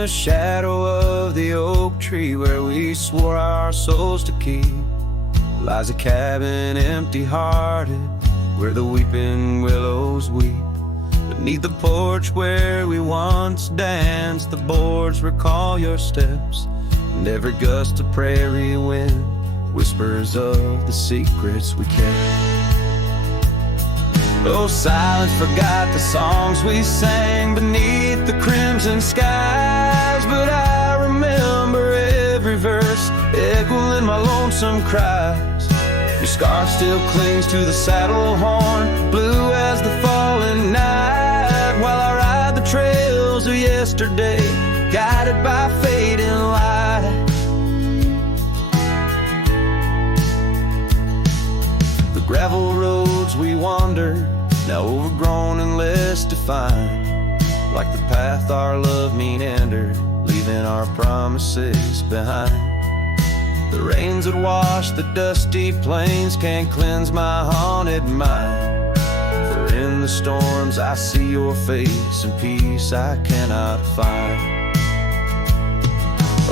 the shadow of the oak tree where we swore our souls to keep lies a cabin empty-hearted where the weeping willows weep. Beneath the porch where we once danced, the boards recall your steps, and every gust of prairie wind whispers of the secrets we kept. Oh, silence forgot the songs we sang beneath the crimson skies, but I remember every verse echoing my lonesome cries. Your scar still clings to the saddle horn, blue as the falling night, while I ride the trails of yesterday, guided by fading light. The gravel roads we wandered, now overgrown and less defined, like the path our love meandered, leaving our promises behind. The rains that wash the dusty plains can't cleanse my haunted mind, for in the storms I see your face and peace I cannot find.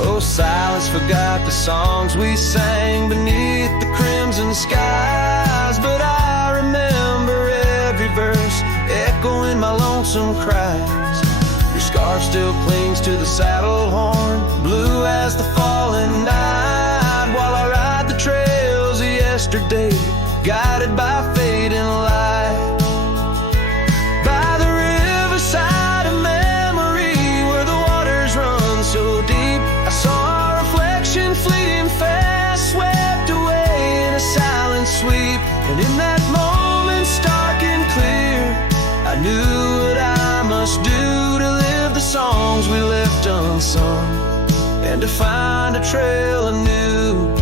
Oh, silence forgot the songs we sang beneath the crimson skies, but I remember every verse echoing my lonesome cries. Your scarf still clings to the saddle horn, blue as the falling night, while I ride the trails of yesterday, guided by fading light. By the riverside of memory where the waters run so deep, I saw our reflection fleeting fast, swept away in a silent sweep. And in that moment, stark and clear, I knew what I must do to live the songs we left unsung, and to find a trail anew.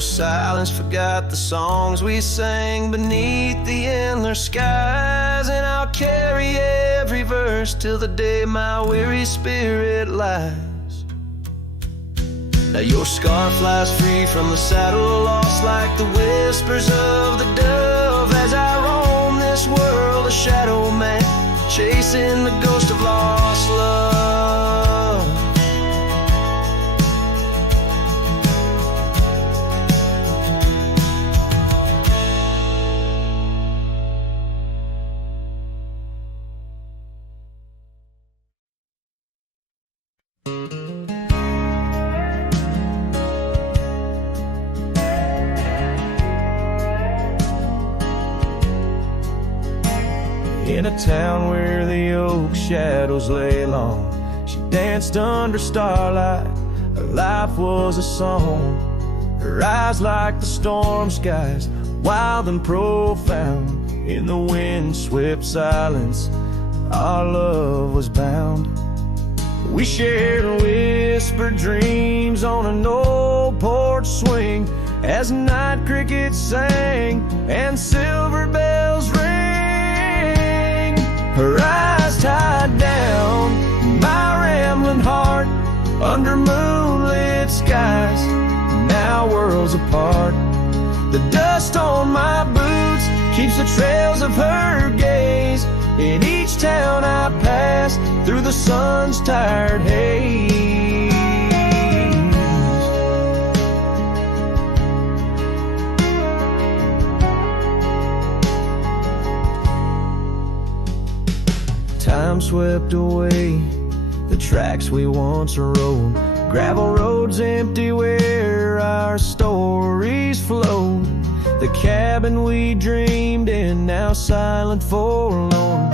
Silence forgot the songs we sang beneath the endless skies, and I'll carry every verse till the day my weary spirit lies. Now your scar flies free from the saddle, lost like the whispers of the dove, as I roam this world a shadow man, chasing the ghost of lost love. In a town where the oak shadows lay long, she danced under starlight. Her life was a song. Her eyes like the storm skies, wild and profound. In the wind-swept silence, our love was bound. We shared whispered dreams on an old porch swing, as night crickets sang and silver bells rang. Her eyes tied down my rambling heart under moonlit skies, now worlds apart. The dust on my boots keeps the trails of her gaze in each town I pass through the sun's tired haze. Time swept away the tracks we once rode, gravel roads empty where our stories flowed. The cabin we dreamed in, now silent, forlorn.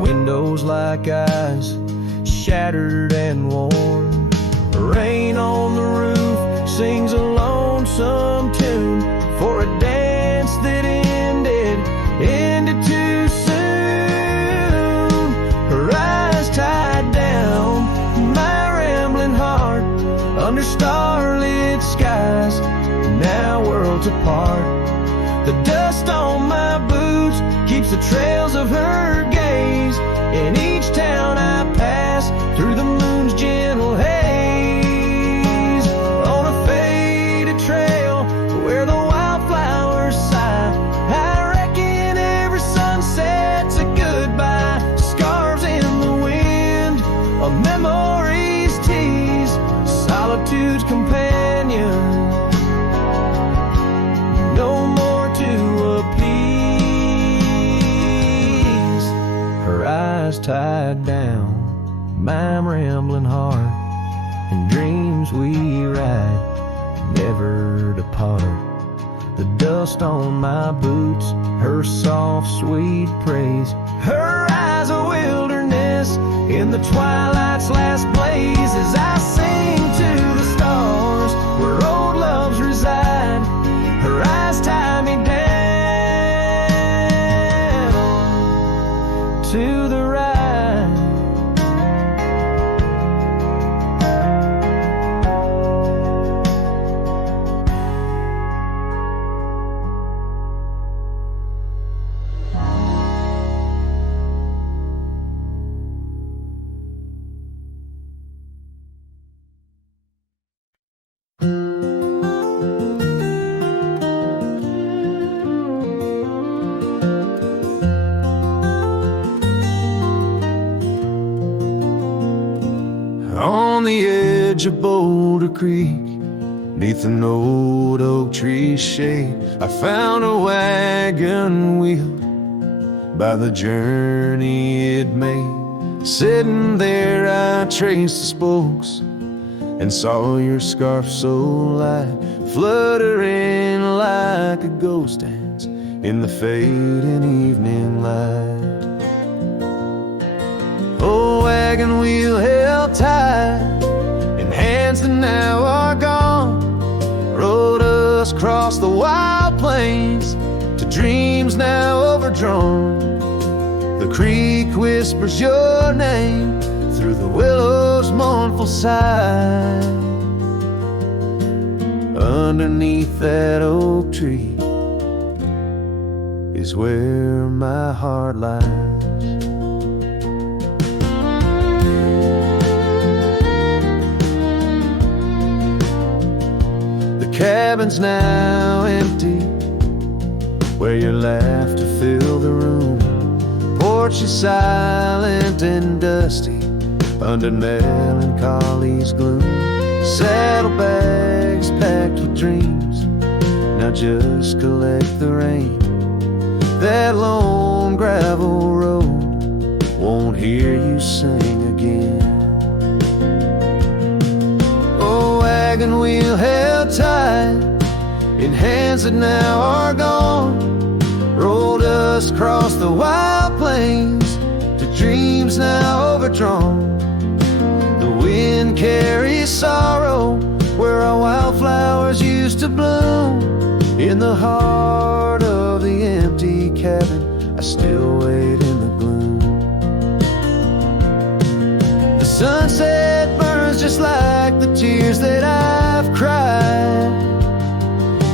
Windows like eyes, shattered and worn. Rain on the roof sings a lonesome tune for a dance that ended too soon. Her eyes tied down my rambling heart under starlit skies, apart. The dust on my boots keeps the trails of her gaze in each town I pass through the moon's gentle haze. On a faded trail where the wildflowers sigh, I reckon every sunset's a goodbye. Scarves in the wind, a memory's tease, solitude's companion, no more to appease. Her eyes tied down, my rambling heart, and dreams we ride never depart. The dust on my boots, her soft sweet praise, her eyes a wilderness in the twilight's last blaze. As I sing to the stars where old loves reside, her eyes tie me down to the ride. On the edge of Boulder Creek, neath an old oak tree's shade, I found a wagon wheel by the journey it made. Sitting there I traced the spokes and saw your scarf so light, fluttering like a ghost dance in the fading evening light. Oh, wagon wheel held tight in hands that now are gone, rode us across the wild plains to dreams now overdrawn. The creek whispers your name through the willow's mournful sigh. Underneath that oak tree is where my heart lies. Cabin's now empty, where your laughter filled the room. Porch is silent and dusty under melancholy's gloom. Saddlebags packed with dreams now just collect the rain. That lone gravel road won't hear you sing again. Oh, wagon wheel held tight in hands that now are gone, rolled us across the wild plains to dreams now overdrawn. The wind carries sorrow where our wildflowers used to bloom. In the heart of the empty cabin, I still wait in the gloom. The sunset burns just like the tears that I've cried.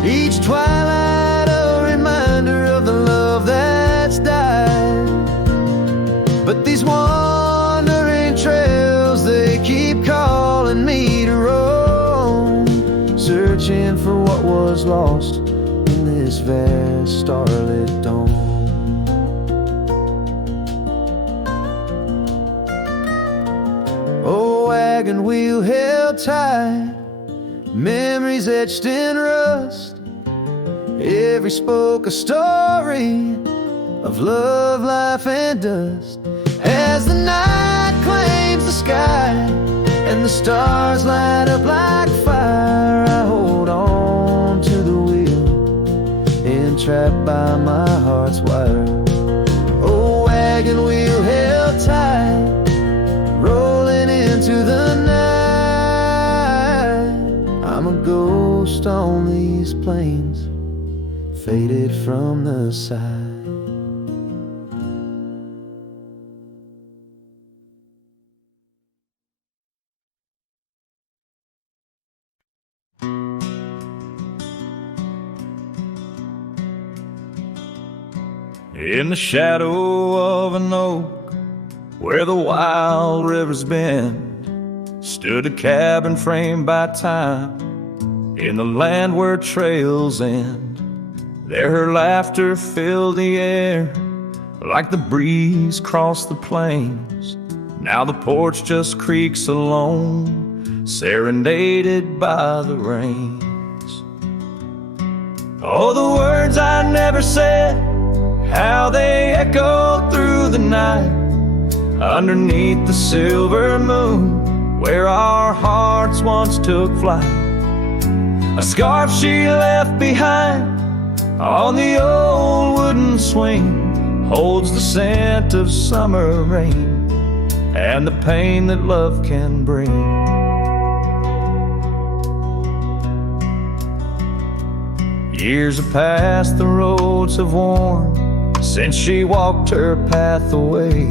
Each twilight a reminder of the love that's died. But these wandering trails, they keep calling me to roam, searching for what was lost in this vast starlit dome. Oh, wagon wheel held tight, memories etched in rust, every spoke a story of love, life, and dust. As the night claims the sky and the stars light up like fire, I hold on to the wheel, entrapped by my heart's wire. Oh, wagon wheel held tight, rolling into the night. I'm a ghost on these plains, faded from the side. In the shadow of an oak where the wild rivers bend, stood a cabin framed by time in the land where trails end. There her laughter filled the air like the breeze crossed the plains. Now the porch just creaks alone, serenaded by the rains. Oh, the words I never said, how they echoed through the night, underneath the silver moon, where our hearts once took flight. A scarf she left behind on the old wooden swing holds the scent of summer rain and the pain that love can bring. Years have passed, the roads have worn since she walked her path away,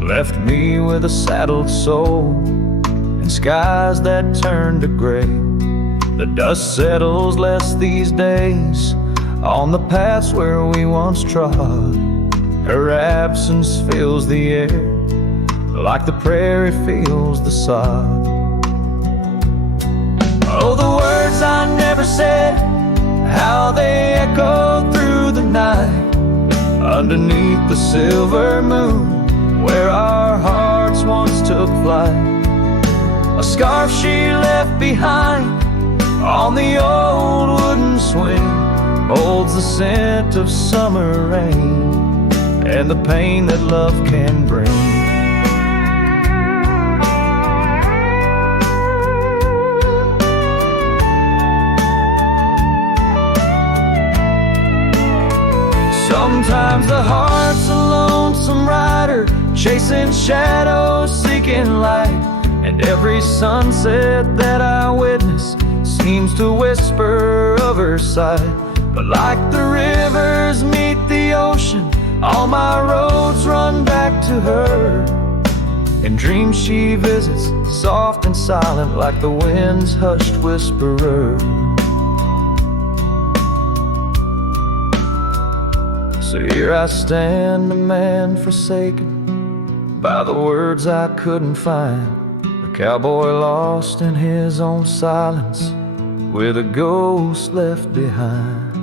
left me with a saddled soul and skies that turn to gray. The dust settles less these days on the paths where we once trod. Her absence fills the air like the prairie feels the sod. Oh, the words I never said, how they echoed through the night, underneath the silver moon, where our hearts once took flight. A scarf she left behind on the old wooden swing holds the scent of summer rain and the pain that love can bring. Sometimes the heart's a lonesome rider, chasing shadows, seeking light, and every sunset that I witness seems to whisper of her sight. But like the rivers meet the ocean, all my roads run back to her. In dreams she visits, soft and silent, like the wind's hushed whisperer. So here I stand, a man forsaken by the words I couldn't find, a cowboy lost in his own silence, with a ghost left behind.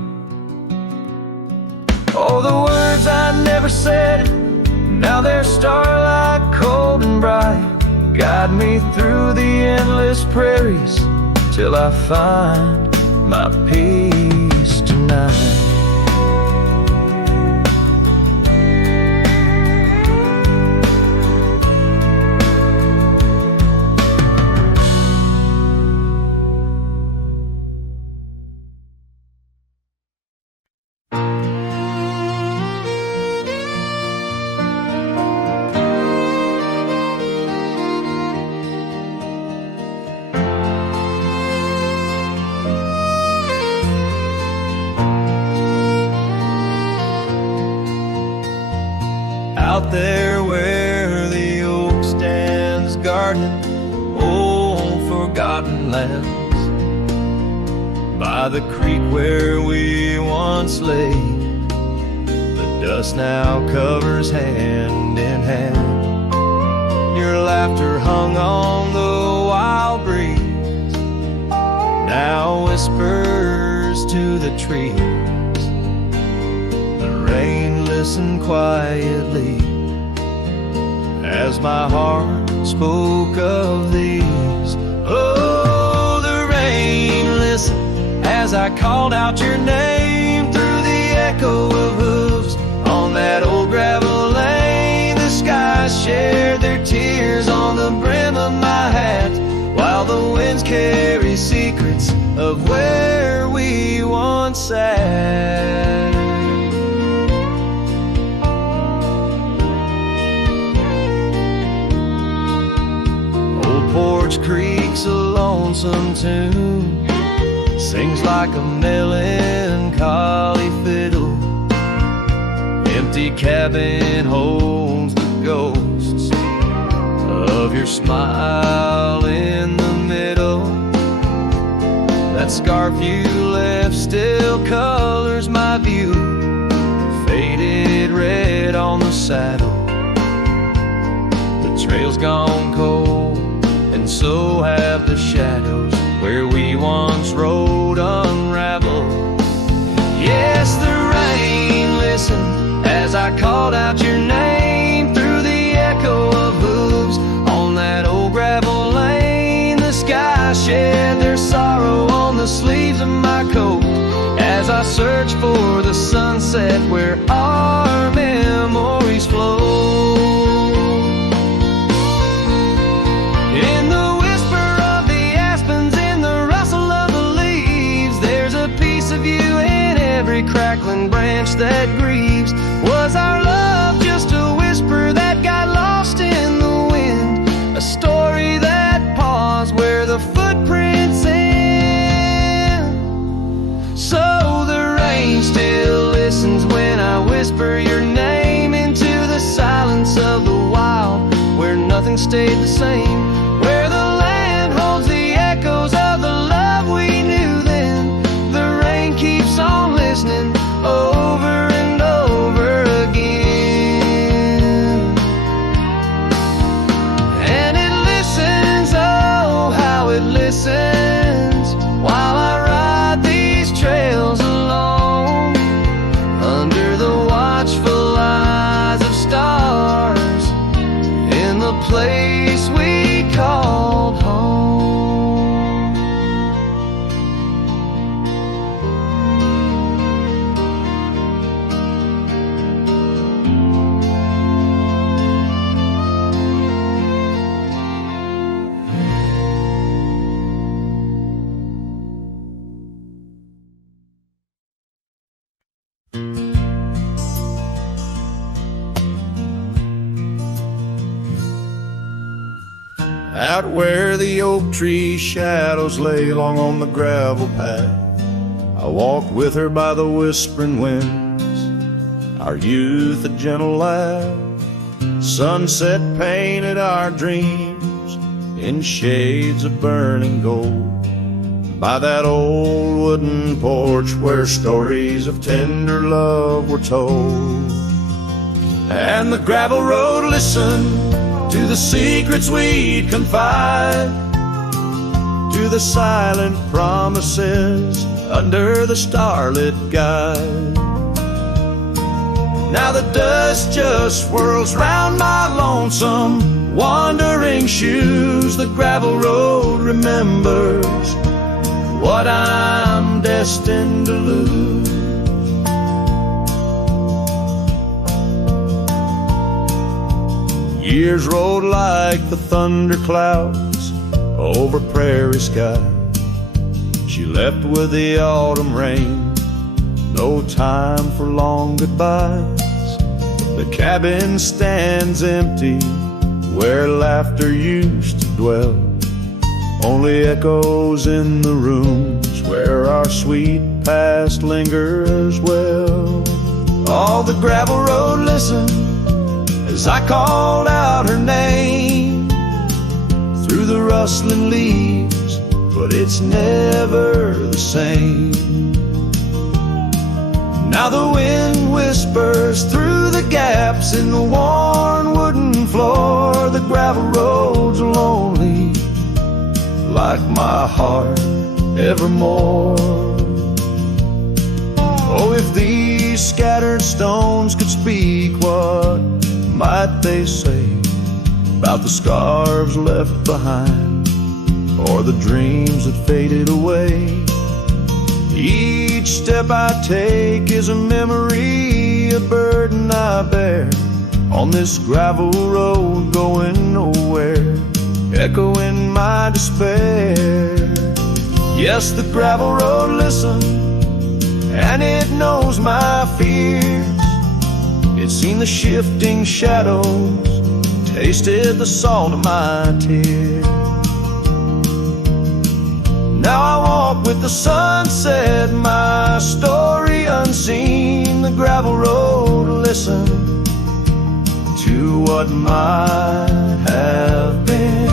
Oh, the words I never said, now they're starlight cold and bright, guide me through the endless prairies till I find my peace tonight. Out there where the oak stands guarding old forgotten lands, by the creek where we once lay, the dust now covers hand in hand. Your laughter hung on the wild breeze, now whispers to the trees. The rain listened quietly as my heart spoke of these. Oh, the rain listened as I called out your name through the echo of hooves on that old gravel lane. The skies shared their tears on the brim of my hat, while the winds carry secrets of where we once sat. Porch creaks a lonesome tune, sings like a melancholy fiddle. Empty cabin holds the ghosts of your smile in the middle. That scarf you left still colors my view, faded saddle. The trail's gone cold, and so have the shadows where we once rode unraveled. Yes, the rain listened as I called out your name through the echo of hooves on that old gravel lane. The sky shed their sorrow on the sleeves of my coat as I search for the sunset where our memories flow. In the whisper of the aspens, in the rustle of the leaves, there's a piece of you in every crackling branch that grieves. Was our love just a whisper that got lost in the wind? A story that paused where the footprints end? So the rain still listens when I whisper your name into the silence of the wild, where nothing stayed the same, where the land holds the echoes of the love we knew then. The rain keeps on listening over and over again. And it listens, oh how it listens, while I ride these trails alone, under the watchful eyes of stars, in the place we called home. Out where the oak tree shadows lay long on the gravel path, I walked with her by the whispering winds, our youth a gentle laugh. Sunset painted our dreams in shades of burning gold, by that old wooden porch where stories of tender love were told. And the gravel road listened to the secrets we'd confide, to the silent promises under the starlit guide. Now the dust just swirls round my lonesome wandering shoes. The gravel road remembers what I'm destined to lose. Years rolled like the thunder clouds over prairie sky. She left with the autumn rain, no time for long goodbyes. The cabin stands empty where laughter used to dwell, only echoes in the rooms where our sweet past lingers well. All the gravel road listened as I called out her name through the rustling leaves, but it's never the same. Now the wind whispers through the gaps in the worn wooden floor. The gravel roads are lonely, like my heart evermore. Oh, if these scattered stones could speak, what might they say about the scars left behind, or the dreams that faded away? Each step I take is a memory, a burden I bear on this gravel road going nowhere, echoing my despair. Yes, the gravel road listens, and it knows my fears. It's seen the shifting shadows, tasted the salt of my tears. Now I walk with the sunset, my story unseen. The gravel road listen to what might have been.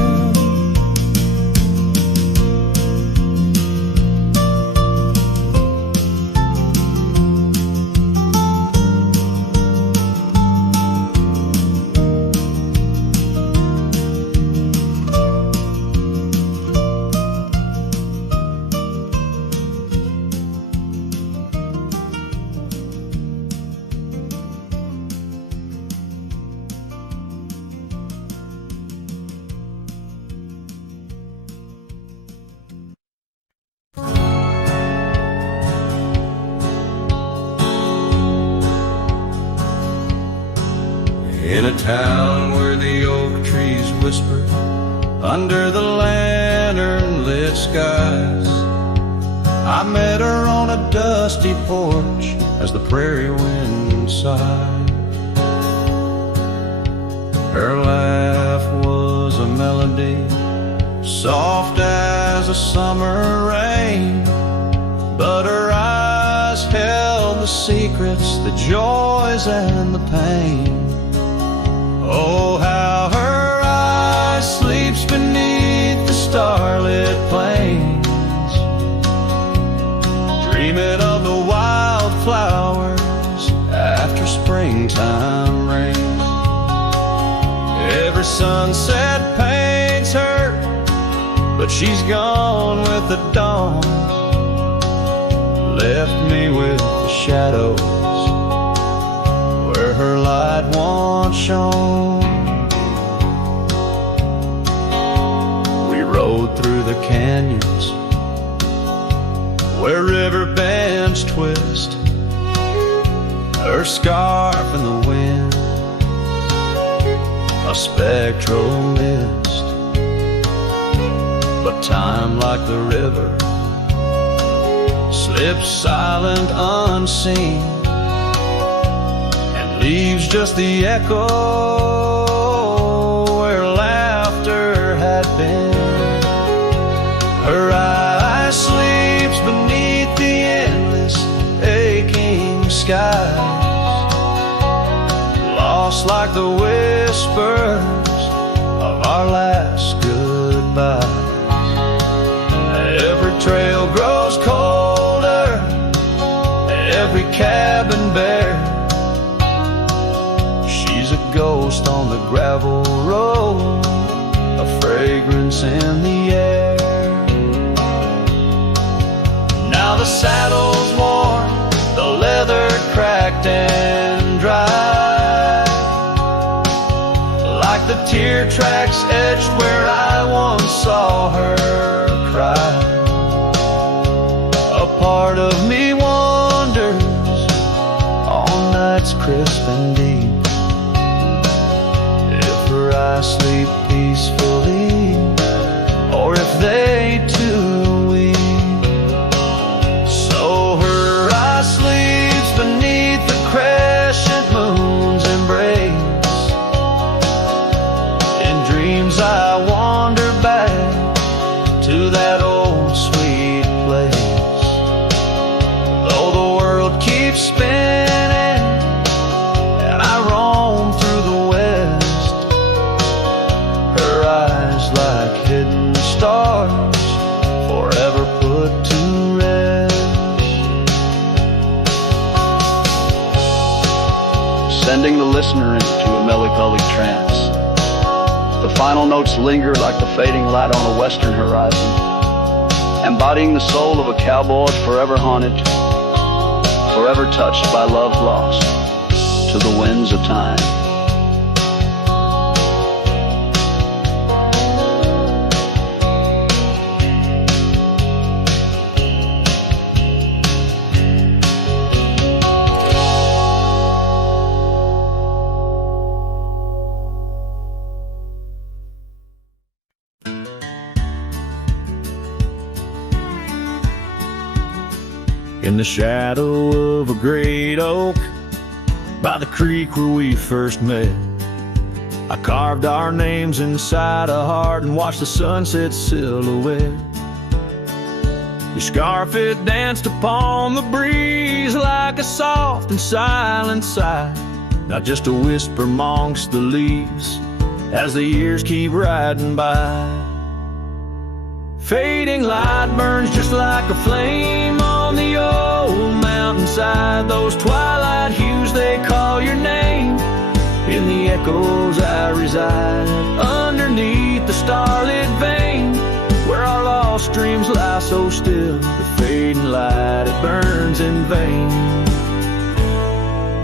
In a town where the oak trees whisper under the lantern-lit skies, I met her on a dusty porch as the prairie wind sighed. Her laugh was a melody, soft as a summer rain, but her eyes held the secrets, the joys and the pain. Oh, how her eyes sleeps beneath the starlit plains, dreaming of the wildflowers after springtime rains. Every sunset paints her, but she's gone with the dawn, left me with the shadows where her light once shone. We rode through the canyons where river bends twist, her scarf in the wind, a spectral mist. But time, like the river, slips silent, unseen, and leaves just the echo where laughter had been. Her eye sleeps beneath the endless aching skies, lost like the whispers of our last goodbye. Every trail grows colder, every cabin bare. She's a ghost on the gravel road, a fragrance in the air. Now the saddle's worn, the leather cracked and dry, like the tear tracks etched where I once saw her cry. A part of me wonders on nights crisp and deep if her eyes sleep peacefully or if they too weep. So her eye sleeps beneath the crescent moon's embrace. In dreams I wander back to that old sweet place. Though the world keeps spinning and I roam through the west, her eyes like hidden stars forever put to rest. Sending the listener into a melancholic trance. The final notes linger like the fading light on a western horizon, embodying the soul of a cowboy forever haunted, forever touched by love lost to the winds of time. In the shadow of a great oak by the creek where we first met, I carved our names inside a heart and watched the sunset silhouette. Your scarf, it danced upon the breeze like a soft and silent sigh, not just a whisper amongst the leaves as the years keep riding by. Fading light burns just like a flame on the old mountainside. Those twilight hues, they call your name. In the echoes I reside, underneath the starlit vein, where our lost dreams lie so still. The fading light, it burns in vain,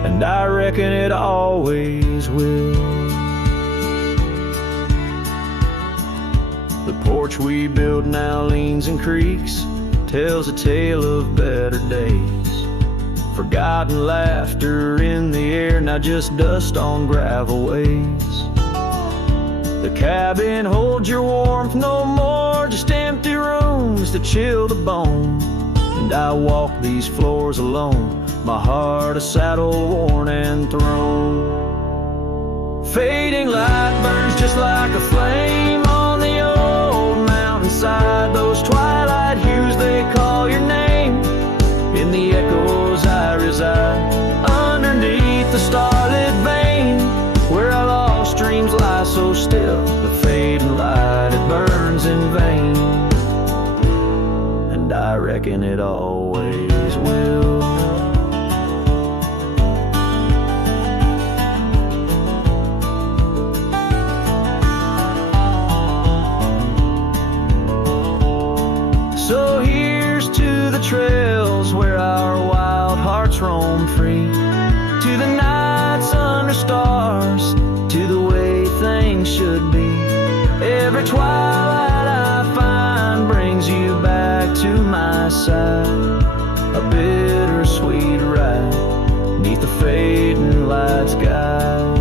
and I reckon it always will. The porch we built now leans and creaks, tells a tale of better days. Forgotten laughter in the air, now just dust on gravel ways. The cabin holds your warmth no more, just empty rooms to chill the bone. And I walk these floors alone, my heart a saddle worn and thrown. Fading light burns just like a flame on the old mountainside. Those twilight hues, they call your name. In the echoes I reside, underneath the starlit vein, where our lost dreams lie so still. The fading light, it burns in vain, and I reckon it always will. So here's to the trails where our wild hearts roam free, to the nights under stars, to the way things should be. Every twilight I find brings you back to my side, a bittersweet ride neath the fading light's guide.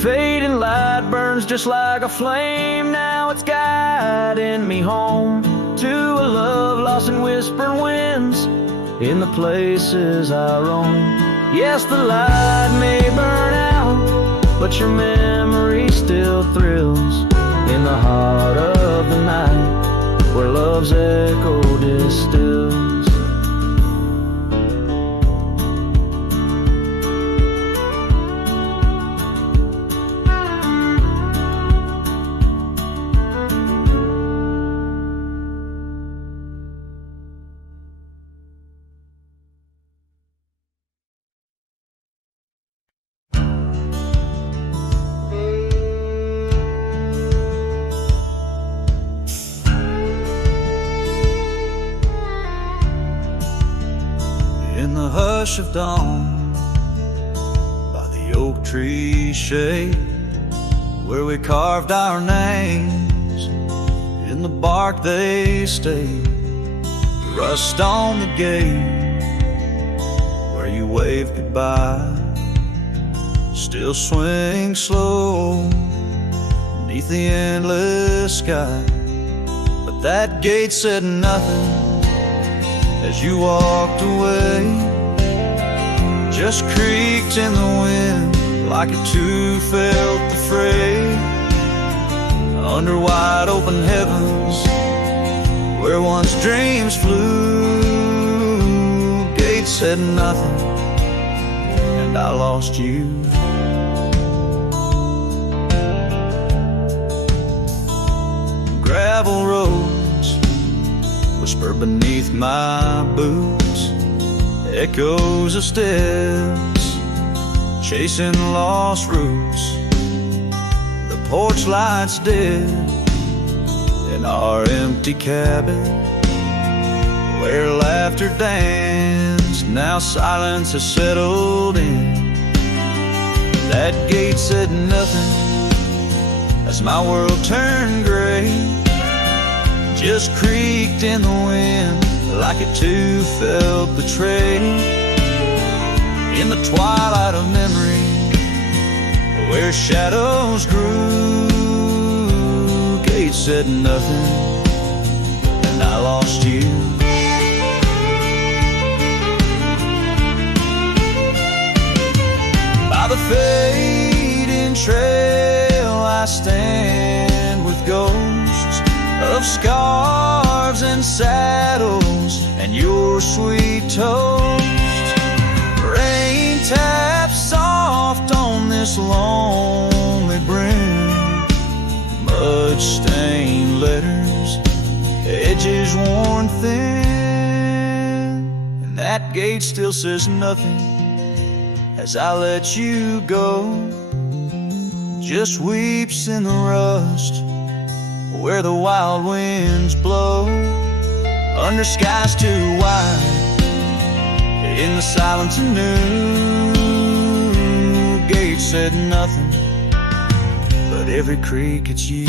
Fading light burns just like a flame, now it's guiding me home to a love lost in whispered winds in the places I roam. Yes, the light may burn out, but your memory still thrills in the heart of the night, where love's echo distills. In the hush of dawn, by the oak tree shade, where we carved our names, in the bark they stayed. The rust on the gate, where you waved goodbye, still swing slow beneath the endless sky. But that gate said nothing as you walked away, just creaked in the wind like it too felt the fray. Under wide open heavens, where once dreams flew, gate said nothing, and I lost you. Gravel roads whisper beneath my boots, echoes of steps chasing lost roots. The porch lights dead in our empty cabin, where laughter danced, now silence has settled in. That gate said nothing as my world turned gray, just creaked in the wind like it too felt betrayed. In the twilight of memory, where shadows grew, gate said nothing, and I lost you. By the fading trail I stand with ghosts of scarves and saddles and your sweet toast. Rain taps soft on this lonely brim, mud-stained letters, edges worn thin, and that gate still says nothing as I let you go, just weeps in the rust where the wild winds blow, under skies too wide, in the silence anew. Gate said nothing, but every creak it's you.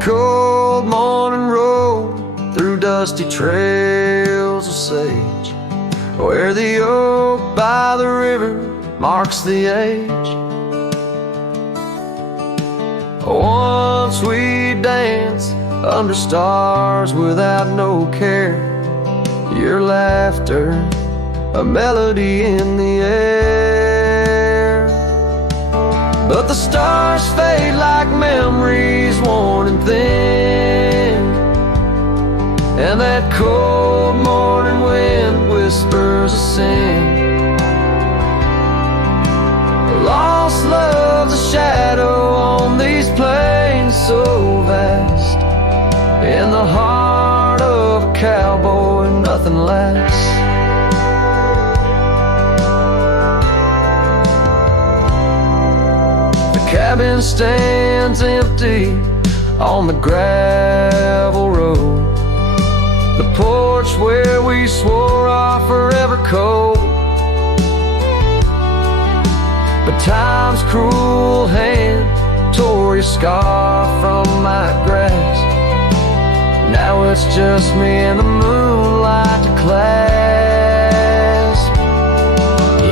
cold morning road through dusty trails of sage, where the oak by the river marks the age. Once we danced under stars without no care, your laughter, a melody in the air. But the stars fade like memories worn and thin, and that cold morning wind whispers a sin. Lost love's a shadow on these plains so vast, in the heart of a cowboy nothing lasts. The cabin stands empty on the gravel road, the porch where we swore our forever code. But time's cruel hand tore your scar from my grasp. Now it's just me and the moonlight to clasp.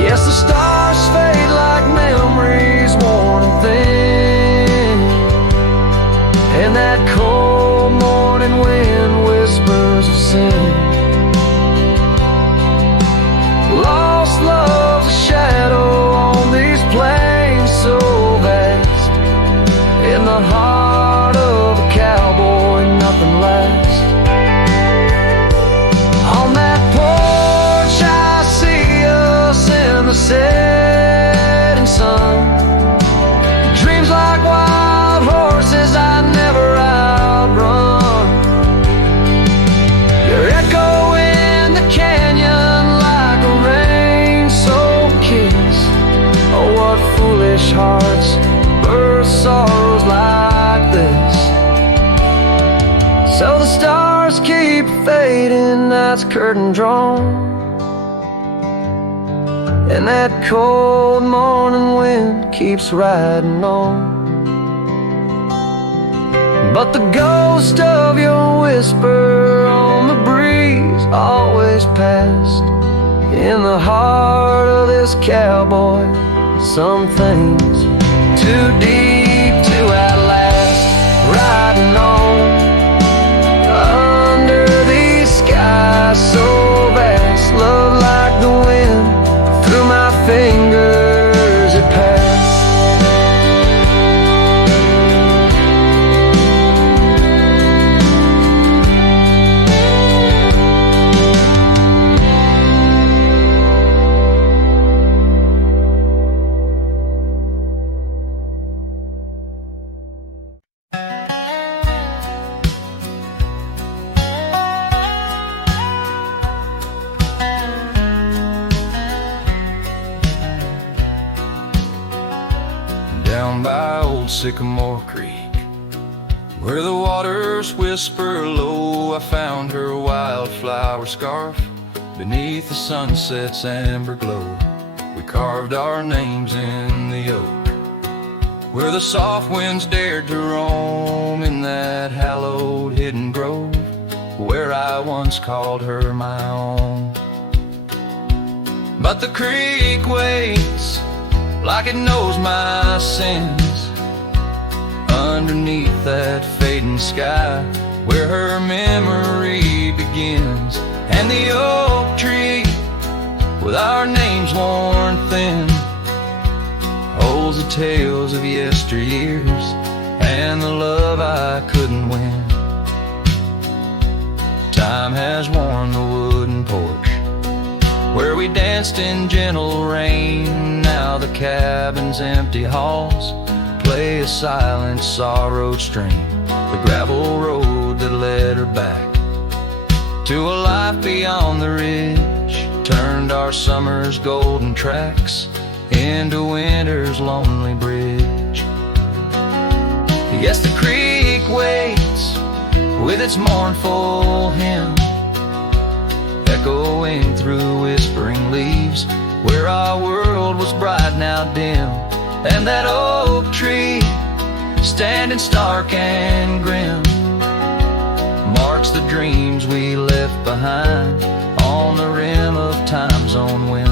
Yes, the stars fade like memories worn and thin, and that cold morning wind whispers of sin. Lost love's a shadow on these plains so vast, in the heart of a cowboy nothing lasts. On that porch I see us in the setting sun, dreams like wild horses I never outrun. Your echo in the canyon like a rain-soaked kiss. Oh, what foolish hearts birth sorrows like this. So the stars keep fading, night's curtain drawn, and that cold morning wind keeps riding on. But the ghost of your whisper on the breeze always passed, in the heart of this cowboy some things too deep to outlast. Riding on under these skies so vast, love like the wind through my fingers it passed. Down by old Sycamore Creek, where the waters whisper low, I found her wildflower scarf beneath the sunset's amber glow. We carved our names in the oak, where the soft winds dared to roam, in that hallowed hidden grove, where I once called her my own. But the creek waits like it knows my sins, underneath that fading sky, where her memory begins. And the oak tree, with our names worn thin, holds the tales of yesteryears and the love I couldn't win. Time has worn the wooden porch where we danced in gentle rain. Now the cabin's empty halls play a silent sorrowed strain. The gravel road that led her back to a life beyond the ridge turned our summer's golden tracks into winter's lonely bridge. Yes, the creek waits with its mournful hymn, echoing through whispering leaves, where our world was bright now dim. And that oak tree standing stark and grim, marks the dreams we left behind on the rim of time's own wind.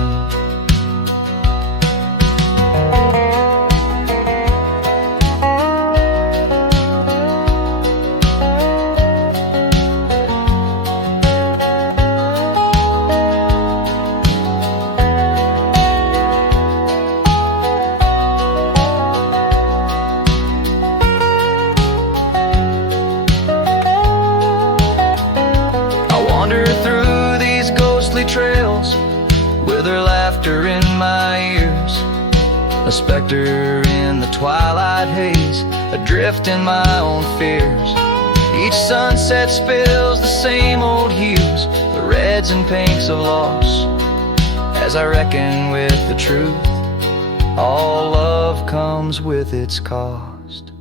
Trails with her laughter in my ears, a specter in the twilight haze, adrift in my own fears. Each sunset spills the same old hues, the reds and pinks of loss, as I reckon with the truth. All love comes with its cost.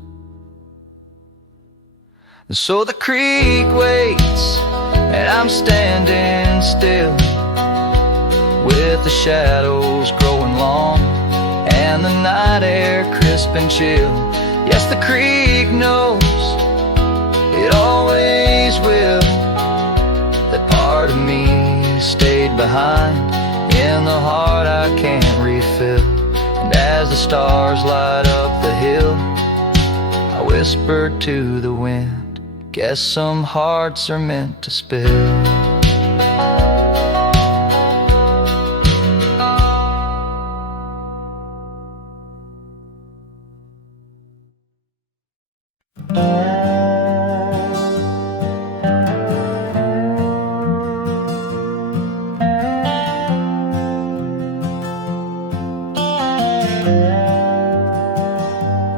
And so the creek waits, and I'm standing still, with the shadows growing long and the night air crisp and chill. Yes, the creek knows, it always will, that part of me stayed behind in the heart I can't refill. And as the stars light up the hill, I whisper to the wind, guess some hearts are meant to spill.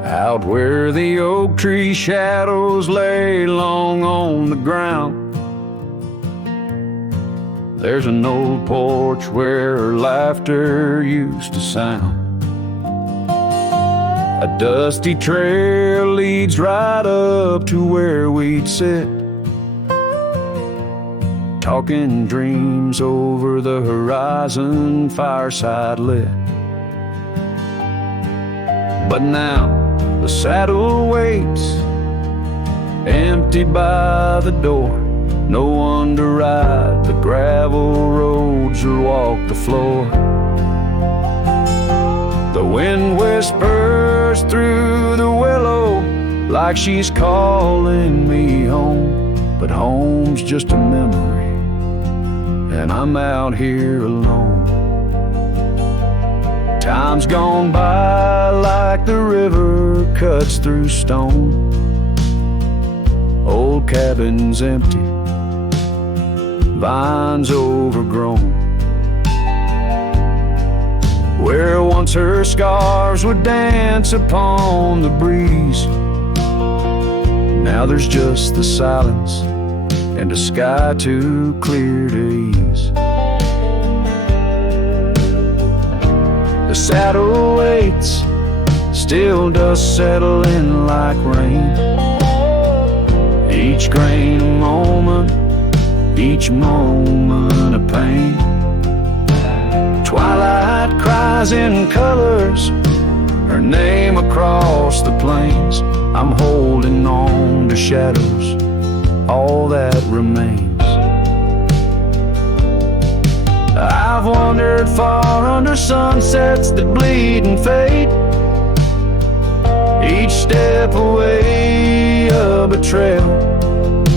Out where the oak tree shadows lay long on the ground, there's an old porch where laughter used to sound. A dusty trail leads right up to where we'd sit, talking dreams over the horizon, fireside lit. But now the saddle waits, empty by the door. No one to ride the gravel roads or walk the floor. The wind whispers through the willow like she's calling me home, but home's just a memory, and I'm out here alone. Time's gone by like the river cuts through stone. Old cabins empty, vines overgrown. Where once her scarves would dance upon the breeze, now there's just the silence and a sky too clear to ease. The saddle waits, still dust settle in like rain. Each grain a moment, each moment a pain. Twilight cries in colors, her name across the plains. I'm holding on to shadows, all that remains. I've wandered far under sunsets that bleed and fade, each step away a betrayal,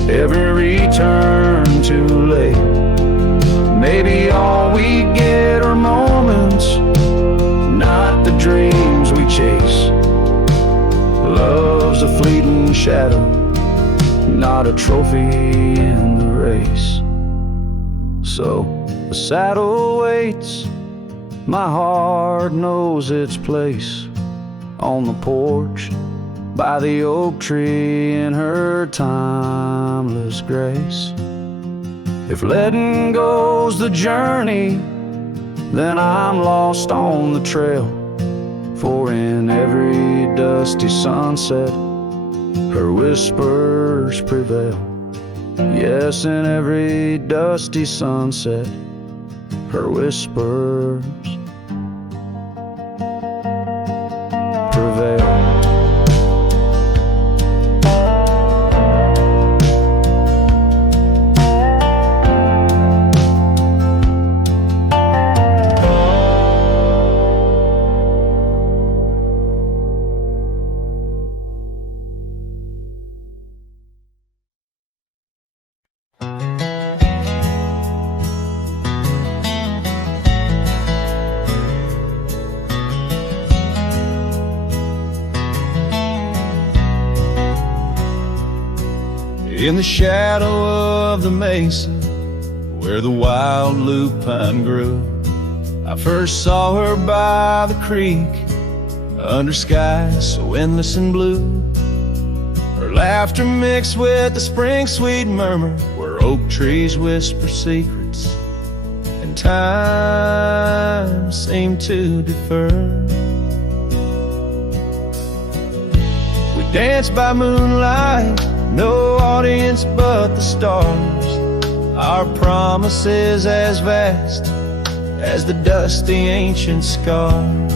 every return too late. Maybe all we get are moments, not the dreams we chase. Love's a fleeting shadow, not a trophy in the race. So the saddle waits, my heart knows its place on the porch by the oak tree in her timeless grace. If letting go's the journey, then I'm lost on the trail. For in every dusty sunset, her whispers prevail. Yes, in every dusty sunset, her whispers prevail. in the shadow of the mesa where the wild lupine grew. I first saw her by the creek under skies so endless and blue. Her laughter mixed with the spring sweet murmur where oak trees whisper secrets and time seemed to defer. We danced by moonlight, no audience but the stars, our promises as vast as the dusty ancient scars.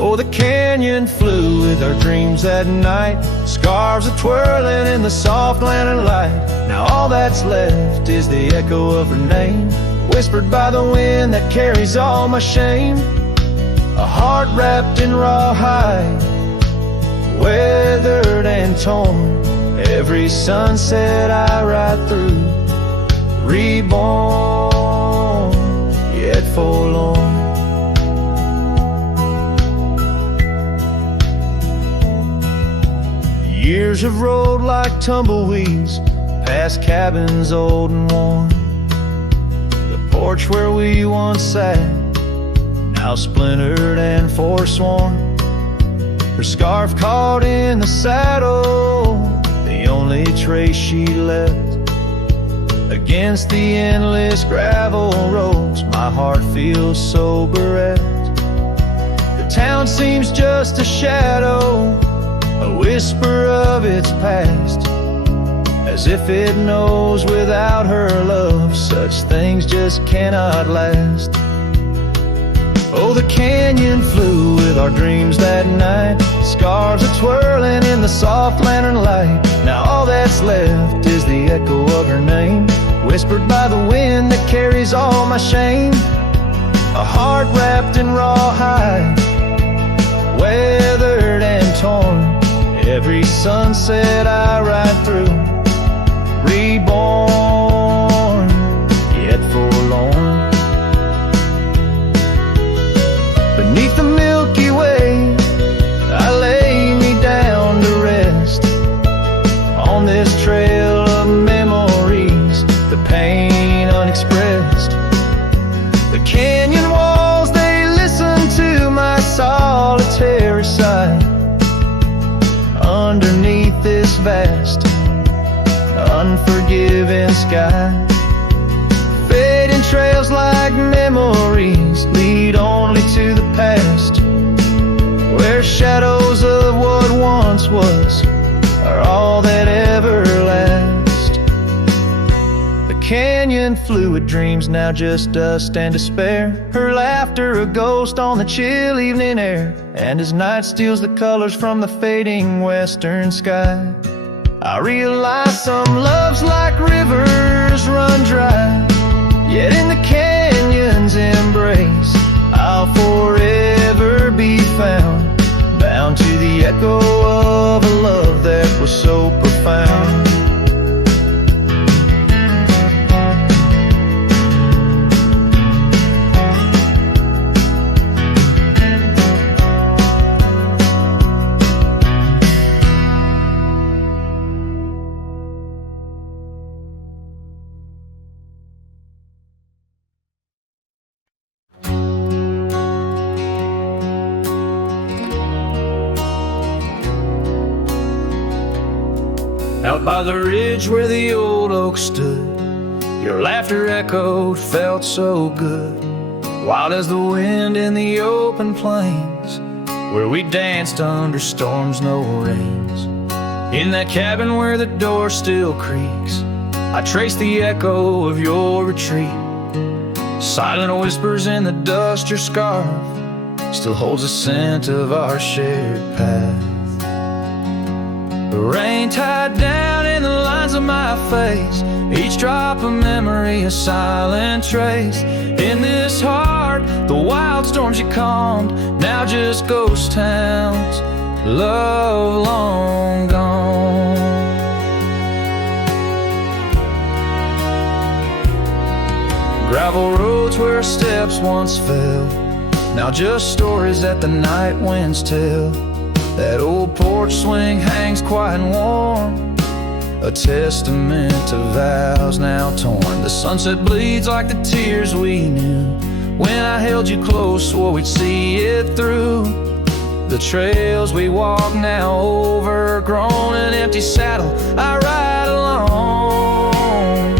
Oh, the canyon flew with our dreams that night, scarves are twirling in the soft lantern light. Now all that's left is the echo of her name, whispered by the wind that carries all my shame. A heart wrapped in rawhide, weathered and torn, every sunset I ride through, reborn yet forlorn. Years have rolled like tumbleweeds past cabins old and worn. The porch where we once sat, now splintered and forsworn. Her scarf caught in the saddle, the only trace she left. Against the endless gravel roads, my heart feels so bereft. The town seems just a shadow, a whisper of its past, as if it knows without her love such things just cannot last. Oh, the canyon flew with our dreams that night, scarves are twirling in the soft lantern light. Now all that's left is the echo of her name, whispered by the wind that carries all my shame. A heart wrapped in rawhide, weathered and torn, every sunset I ride through, reborn yet forlorn. Beneath the Milky Way, I lay me down to rest on this trail of memories, the pain unexpressed. The canyon walls, they listen to my solitary sigh. Underneath this vast, unforgiving sky, fading trails like memories lead only to the past, where shadows of what once was are all that ever last. The canyon flew with dreams, now just dust and despair, her laughter a ghost on the chill evening air, and as night steals the colors from the fading western sky, I realize some loves like rivers run dry, yet in the canyon's embrace I'll forever be found, bound to the echo of a love that was so profound. Out by the ridge where the old oak stood, your laughter echoed, felt so good, wild as the wind in the open plains, where we danced under storms, no rains. In that cabin where the door still creaks, I trace the echo of your retreat. Silent whispers in the dust, your scarf still holds the scent of our shared path. The rain tied down in the lines of my face, each drop of memory a silent trace. In this heart, the wild storms you calmed, now just ghost towns, love long gone. Gravel roads where our steps once fell, now just stories that the night winds tell. That old porch swing hangs quiet and warm, a testament to vows now torn. The sunset bleeds like the tears we knew when I held you close, swore we'd see it through. The trails we walk now overgrown, an empty saddle I ride alone.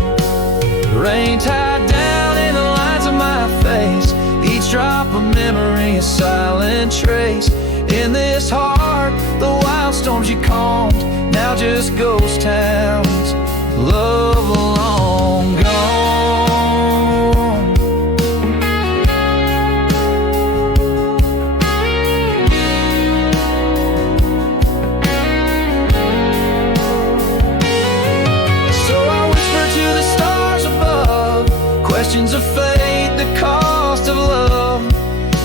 The rain tied down in the lines of my face, each drop of memory a silent trace. In this heart, the wild storms you calmed, now just ghost towns, love long gone. So I whisper to the stars above, questions of fate, the cost of love.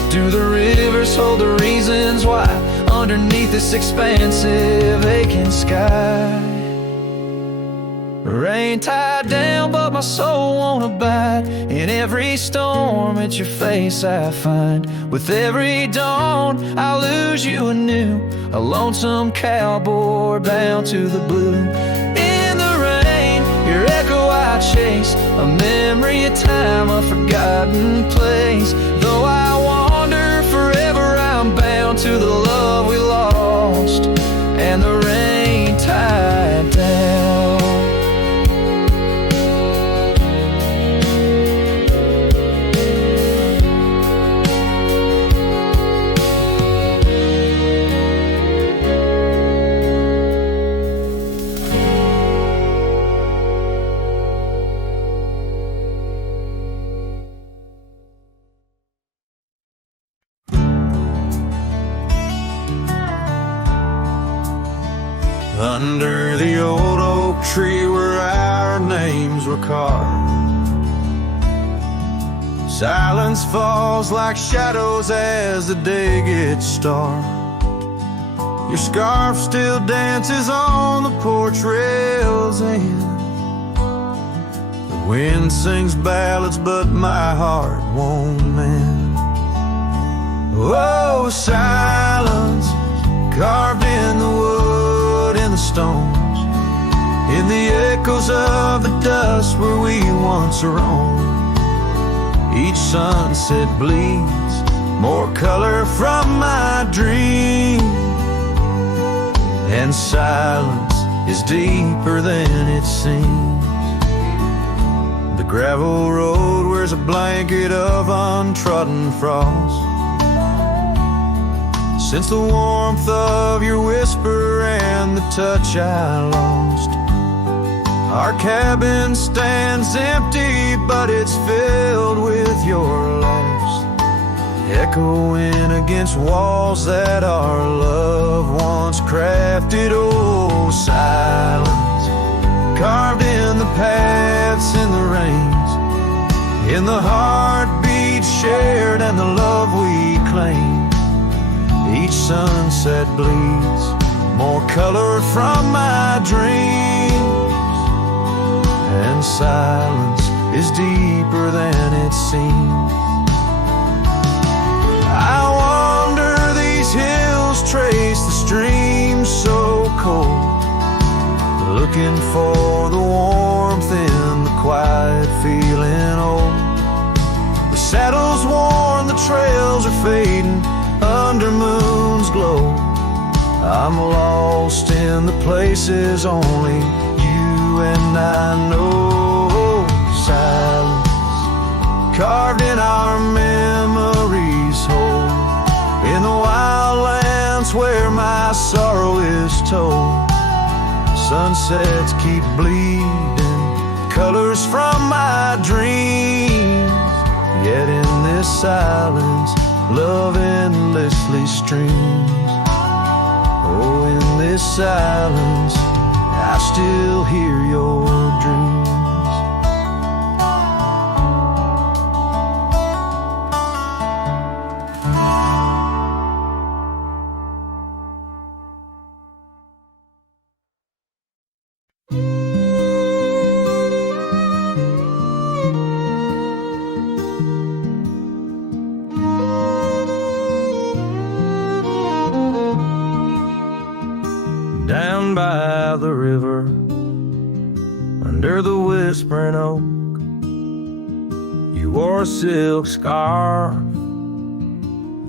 Do the rivers hold the reasons why underneath this expansive aching sky? Rain tied down but my soul won't abide. In every storm it's your face I find. With every dawn I lose you anew, a lonesome cowboy bound to the blue. In the rain, your echo I chase, a memory of time, a forgotten place. Though I wander forever, I'm bound to the love we lost and the rain tied down. Under the old oak tree where our names were carved, silence falls like shadows as the day gets dark. Your scarf still dances on the porch rails and the wind sings ballads but my heart won't mend. Oh, silence carved in the wood, in the stones, in the echoes of the dust where we once roamed. Each sunset bleeds more color from my dream, and silence is deeper than it seems. The gravel road wears a blanket of untrodden frost. Since the warmth of your whisper and the touch I lost, our cabin stands empty, but it's filled with your laughs, echoing against walls that our love once crafted. Oh, silence carved in the paths, in the rains, in the heartbeats shared and the love we claim. Each sunset bleeds more color from my dreams, and silence is deeper than it seems. I wander these hills, trace the streams so cold, looking for the warmth in the quiet, feeling old. The saddle's worn, the trails are fading under moon's glow. I'm lost in the places only you and I know. Silence carved in our memories hold, in the wild lands where my sorrow is told. Sunsets keep bleeding colors from my dreams, yet in this silence love endlessly streams. Oh, in this silence I still hear your dreams. Down by the river, under the whispering oak. You wore a silk scarf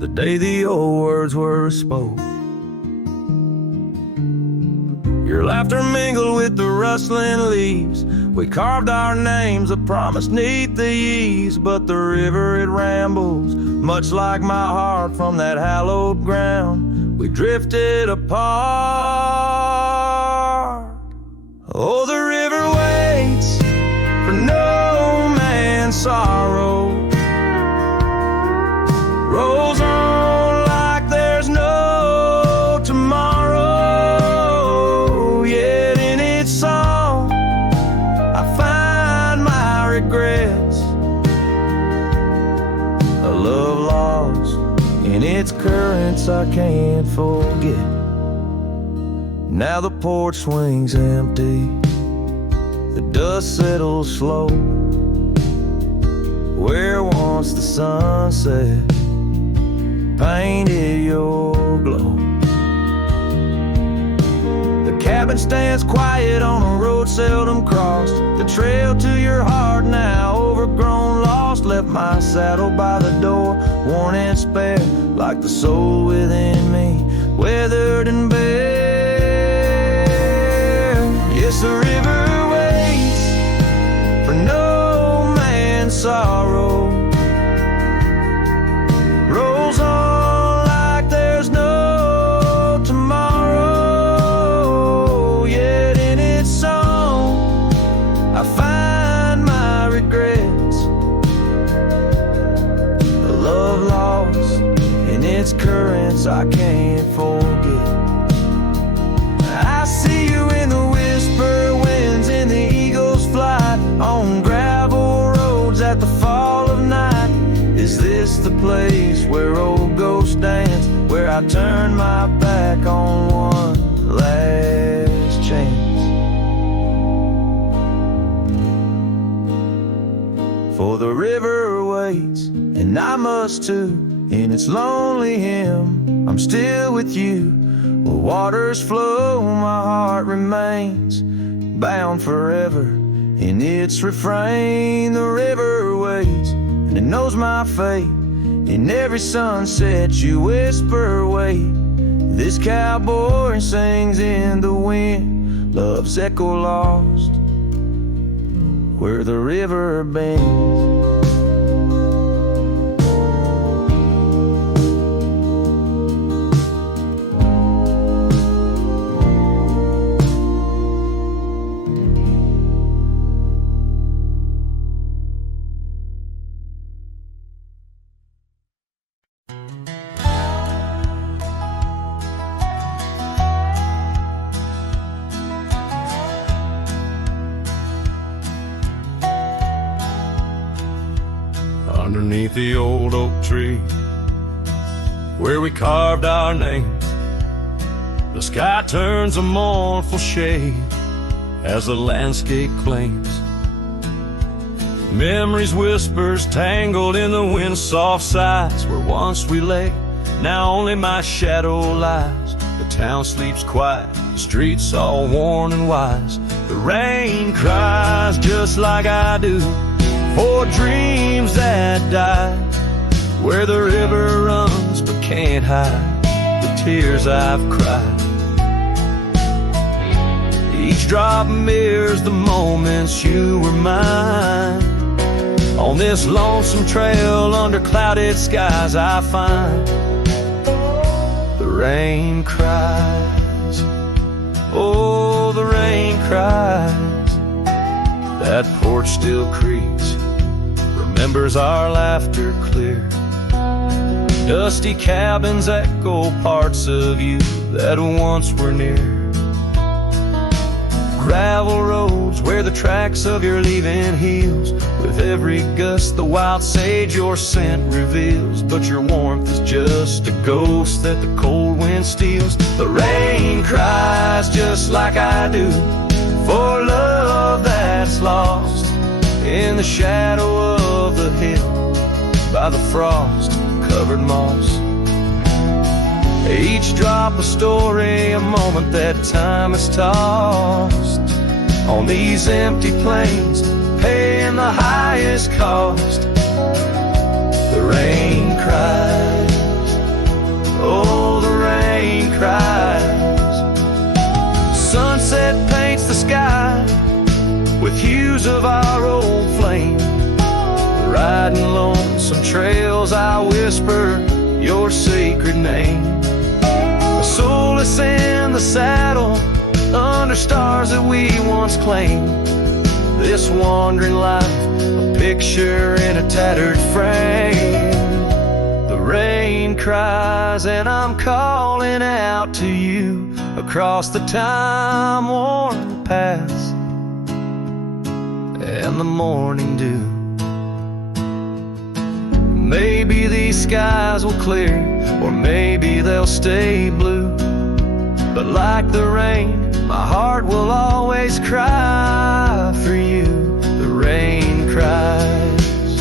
the day the old words were spoke. Your laughter mingled with the rustling leaves. We carved our names, a promise neath the eaves. But the river, it rambles, much like my heart from that hallowed ground. We drifted apart. Oh, the river waits for no man's sorrow, rolls on like there's no tomorrow. Yet in its song I find my regrets, a love lost in its currents I can't forget. Now the porch swings empty, the dust settles slow, where once the sunset painted your glow. The cabin stands quiet on a road seldom crossed. The trail to your heart now overgrown, lost. Left my saddle by the door, worn and spare, like the soul within me, weathered and bare. Yes, the river waits for no man's sorrow, rolls on like there's no tomorrow. Yet in its song I find my regrets, a love lost in its currents I can't forget. I see you in the whisper winds, in the eagle's flight, on gravel roads at the fall of night. Is this the place where old ghosts dance, where I turn my back on one last chance? For the river waits, and I must too, in its lonely hymn. I'm still with you, where waters flow, my heart remains bound forever in its refrain. The river waits, and it knows my fate. In every sunset you whisper, wait. This cowboy sings in the wind, love's echo lost where the river bends. Underneath the old oak tree where we carved our names, the sky turns a mournful shade as the landscape clings. Memories whispers tangled in the wind's soft sighs, where once we lay, now only my shadow lies. The town sleeps quiet, the streets all worn and wise. The rain cries just like I do for dreams that die, where the river runs but can't hide the tears I've cried. Each drop mirrors the moments you were mine. On this lonesome trail under clouded skies I find the rain cries. Oh, the rain cries. That porch still creaks, remembers our laughter clear. Dusty cabins echo parts of you that once were near. Gravel roads where the tracks of your leaving heals. With every gust the wild sage your scent reveals. But your warmth is just a ghost that the cold wind steals. The rain cries just like I do for love that's lost in the shadow of the hill by the frost-covered moss. Each drop a story, a moment that time has tossed. on these empty plains, paying the highest cost. The rain cries, oh, the rain cries. Sunset paints the sky with hues of our old flame. Riding lonesome trails, I whisper your sacred name. Soulless in the saddle, under stars that we once claimed. This wandering life, a picture in a tattered frame. The rain cries and I'm calling out to you across the time-worn paths and the morning dew. Maybe these skies will clear, or maybe they'll stay blue. But like the rain, my heart will always cry for you. The rain cries,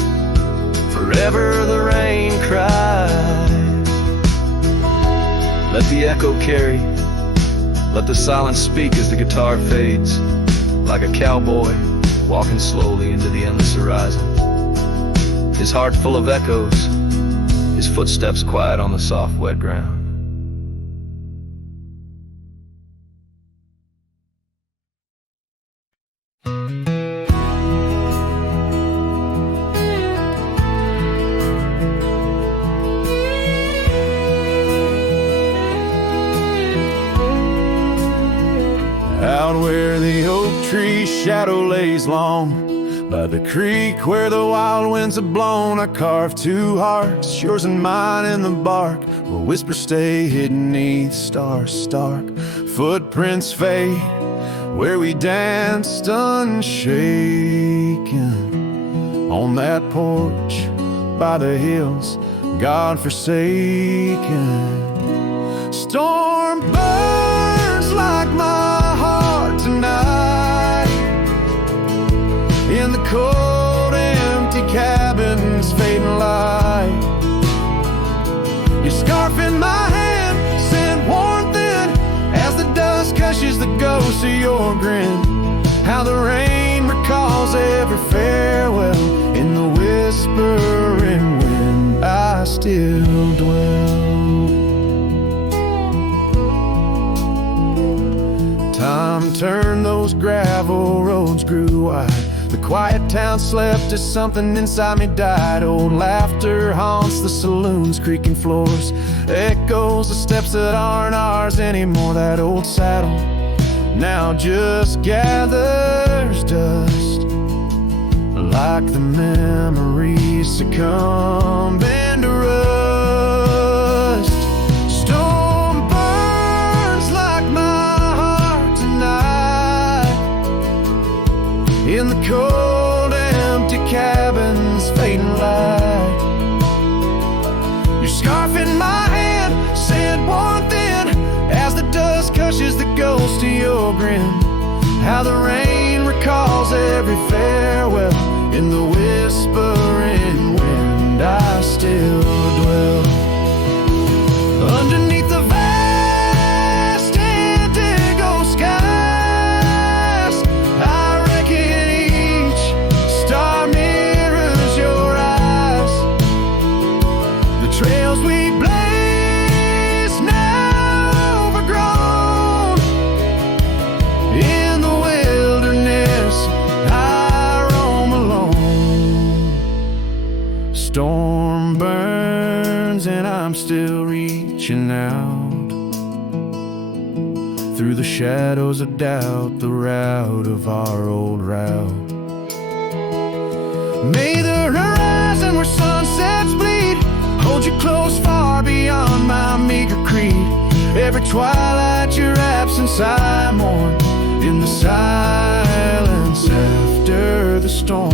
forever the rain cries. Let the echo carry, let the silence speak as the guitar fades. Like a cowboy walking slowly into the endless horizon, his heart full of echoes, his footsteps quiet on the soft wet ground. Out where the oak tree shadow lays long, by the creek where the wild winds have blown, I carved two hearts, yours and mine, in the bark, where whispers stay hidden neath stars stark. Footprints fade where we danced unshaken, on that porch by the hills, God-forsaken. Storm burns like my heart tonight, in the cold, empty cabin's fading light. Your scarf in my hand sent warmth in, as the dust hushes the ghost of your grin. How the rain recalls every farewell, in the whispering wind I still dwell. Time turned, those gravel roads grew wide, the quiet town slept as something inside me died. Old laughter haunts the saloons, creaking floors, echoes the steps that aren't ours anymore. That old saddle now just gathers dust, like the memories succumbing to rust. Storm burns like my heart tonight, in the cold, empty cabin's fading light. Your scarf in my hand sent warmth in, as the dust hushes the ghost of your grin. How the rain recalls every farewell, in the whispering wind I still dwell. Underneath the vast indigo skies, I reckon each star mirrors your eyes. The trails we blaze now overgrown, in the wilderness I roam alone. Storm burns and I'm still reaching out, through the shadows of doubt, the route of our old route. May the horizon where sunsets bleed hold you close, far beyond my meager creed. Every twilight your absence I mourn, in the silence after the storm.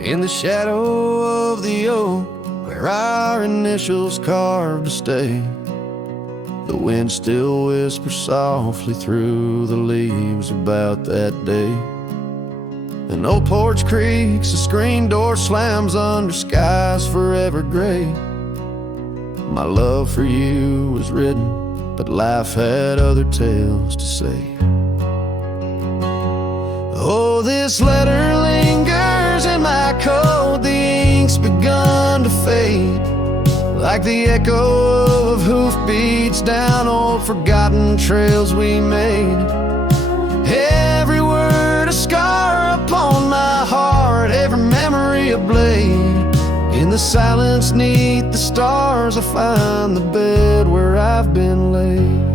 In the shadow of the oak, where our initials carved to stay, the wind still whispers softly through the leaves about that day. An old porch creaks, a screen door slams under skies forever gray. My love for you was written, but life had other tales to say. Oh, this letter lingers in my coat, the ink's begun to fade, like the echo of hoofbeats down old forgotten trails we made. Every word a scar upon my heart, every memory a blade. In the silence neath the stars I find the bed where I've been laid.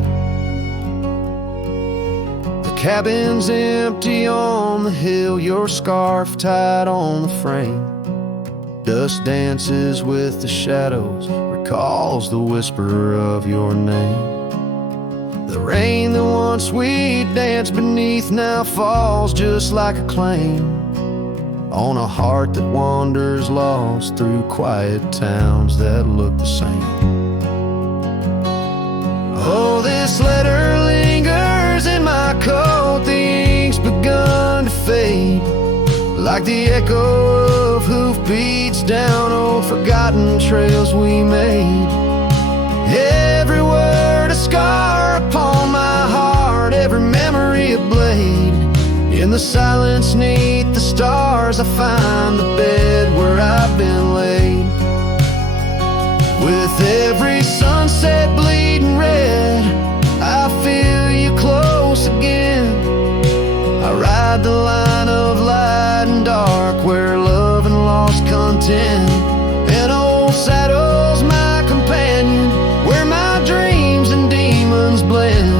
The cabin's empty on the hill, your scarf tied on the frame. Dust dances with the shadows, recalls the whisper of your name. The rain that once we danced beneath now falls just like a claim on a heart that wanders lost through quiet towns that look the same. Oh, this letter lingers in my coat, the ink's begun to fade, like the echo of hoofbeats down old forgotten trails we made. Every word a scar upon my heart, every memory a blade. In the silence neath the stars I find the bed where I've been laid. With every sunset bleeding red, I feel you close again. I ride the line of light and dark where love and lost content. An old saddle's my companion, where my dreams and demons blend.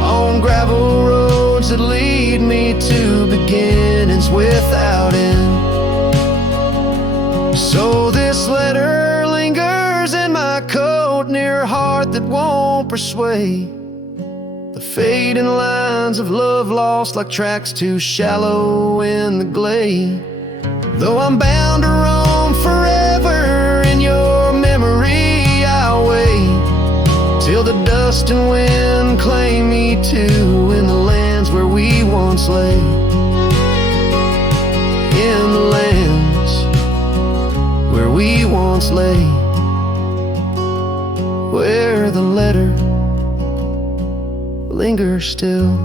On gravel roads that lead me to beginnings without end. So this letter lingers in my coat, near a heart that won't persuade. The fading lines of love lost like tracks too shallow in the glade. Though I'm bound to roam forever in your memory, I'll wait till the dust and wind claim me too in the lands where we once lay. In the lands where we once lay, where the letter lingers still.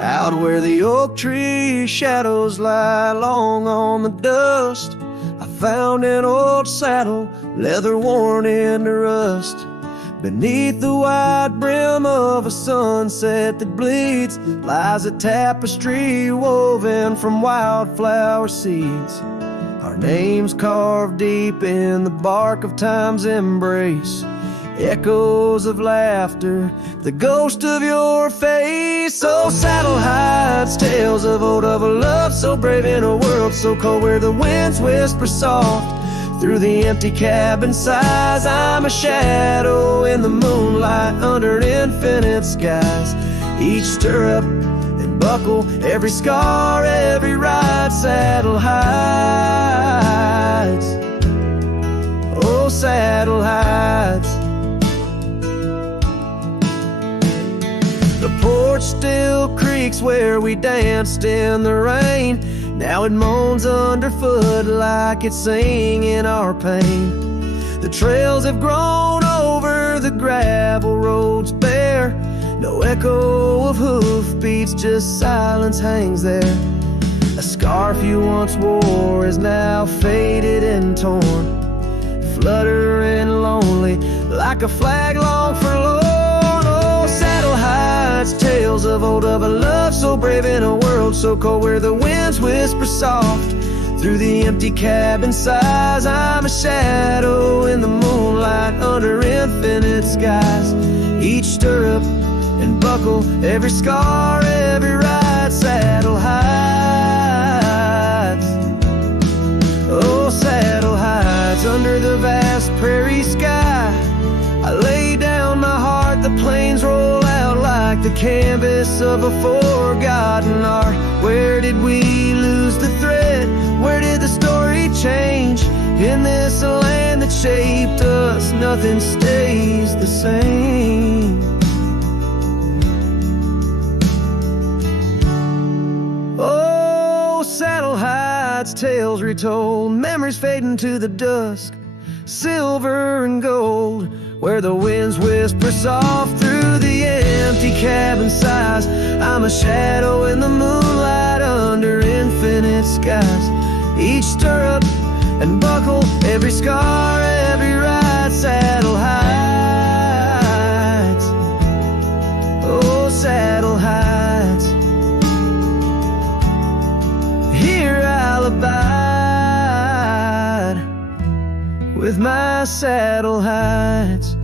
Out where the oak tree shadows lie long on the dust, I found an old saddle, leather worn into rust. Beneath the wide brim of a sunset that bleeds lies a tapestry woven from wildflower seeds. Our names carved deep in the bark of time's embrace, echoes of laughter, the ghost of your face. Oh, saddle hides tales of old, of a love so brave in a world so cold, where the winds whisper soft through the empty cabin sighs. I'm a shadow in the moonlight under infinite skies. Each stirrup and buckle, every scar, every ride, saddle hides. Oh, saddle hides. The porch still creaks where we danced in the rain. Now it moans underfoot like it's singing our pain. The trails have grown over the gravel roads bare. No echo of hoofbeats, just silence hangs there. A scarf you once wore is now faded and torn, fluttering lonely like a flag long forlorn. Oh, saddle hides tales of of a love so brave in a world so cold, where the winds whisper soft through the empty cabin sighs. I'm a shadow in the moonlight under infinite skies. Each stirrup and buckle, every scar, every ride, saddle hides. Oh, saddle hides under the vast prairie sky. I lay down my heart, the plains roll out like the canvas of a forgotten art. Where did we lose the thread? Where did the story change? In this land that shaped us, nothing stays the same. Oh, saddle hides, tales retold, memories fading to the dusk, silver and gold, where the winds whisper soft through the empty cabin sighs. I'm a shadow in the moonlight under infinite skies. Each stirrup and buckle, every scar, every ride, saddle hides. Oh, saddle hides. Here I'll abide with my saddle hides.